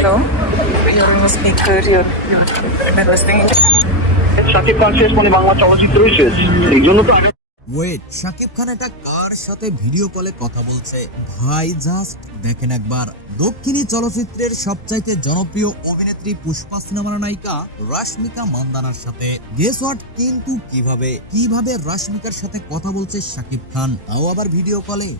Hello. Your in speaker. Your you're thing. Wait Shakib Khan এটা কার সাথে video কলে কথা বলছে ভাই জাস্ট দেখেন একবার দক্ষিণী চলচ্চিত্রের সবচাইতে জনপ্রিয় অভিনেত্রী পুষ্পা সিনেমার নায়িকা রাশমিকা মান্দানার সাথে গেস হোয়াট কিন্তু কিভাবে কিভাবে রাশমিকার সাথে কথা বলছে শাকিব খান তাও আবার ভিডিও কলে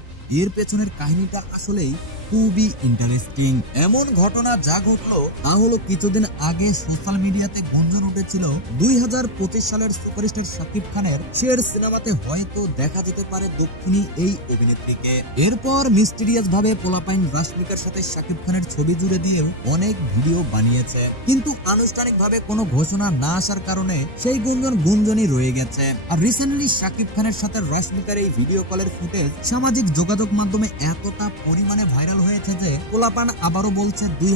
এর পেছনের কাহিনীটা আসলেই খুবই ইন্টারেস্টিং এমন ঘটনা যা ঘটল তা হলো কিছুদিন আগে সোশ্যাল মিডিয়াতে গুঞ্জন উঠেছিল দুই সালের সুপারস্টার শাকিব খানের শের সিনেমাতে হয়তো দেখা যেতে পারে দক্ষিণী এই অভিনেত্রীকে এরপর মিস্টিরিয়াস ভাবে পোলাপাইন রাশমিকার সাথে শাকিব খানের ছবি জুড়ে দিয়ে অনেক ভিডিও বানিয়েছে কিন্তু আনুষ্ঠানিকভাবে কোনো ঘোষণা না আসার কারণে সেই গুঞ্জন গুঞ্জনই রয়ে গেছে আর রিসেন্টলি শাকিব খানের সাথে রাশমিকার এই ভিডিও কলের ফুটেজ সামাজিক যোগাযোগ মাধ্যমে এতটা পরিমাণে ভাইরাল হয়েছে যে পোলাপান আবারও বলছে দুই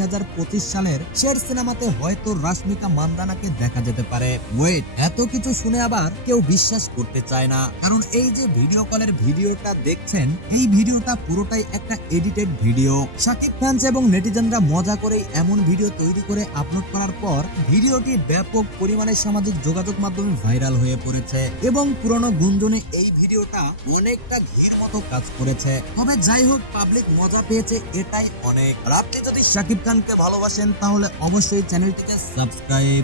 সালের শের সিনেমাতে হয়তো রাশ্মিকা মান্দানাকে দেখা যেতে পারে ওয়েট এত কিছু শুনে আবার কেউ বিশ্বাস করতে চায় না কারণ এই যে ভিডিও কলের ভিডিওটা দেখছেন এই ভিডিওটা পুরোটাই একটা এডিটেড ভিডিও শাকিব ফ্যান্স এবং নেটিজেনরা মজা করে এমন ভিডিও তৈরি করে আপলোড করার পর ভিডিওটি ব্যাপক পরিমাণে সামাজিক যোগাযোগ মাধ্যমে ভাইরাল হয়ে পড়েছে এবং পুরনো গুঞ্জনে এই ভিডিওটা অনেকটা ঘির মতো কাজ করেছে তবে যাই হোক পাবলিক মজা পেয়েছে এটাই অনেক আর আপনি যদি শাকিব খানকে ভালোবাসেন তাহলে অবশ্যই চ্যানেলটিকে সাবস্ক্রাইব